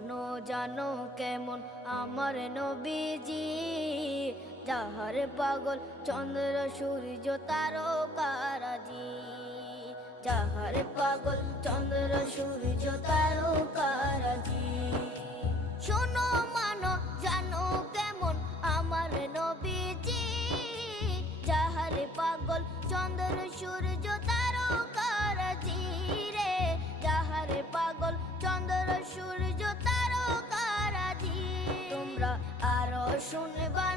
জানো জানো কেমন আমার নবীজি, যাহার পাগল চন্দ্র সূর্য তারকারাজি, যাহার পাগল চন্দ্র সূর্য তারকারাজি। শোনো মানো জানো কেমন আমার নবীজি, যাহার পাগল চন্দ্র সূর্য তারকারাজি রে, যাহার পাগল চন্দ্র সূর্য তারকারাজি। তোমরা আরো শুনবা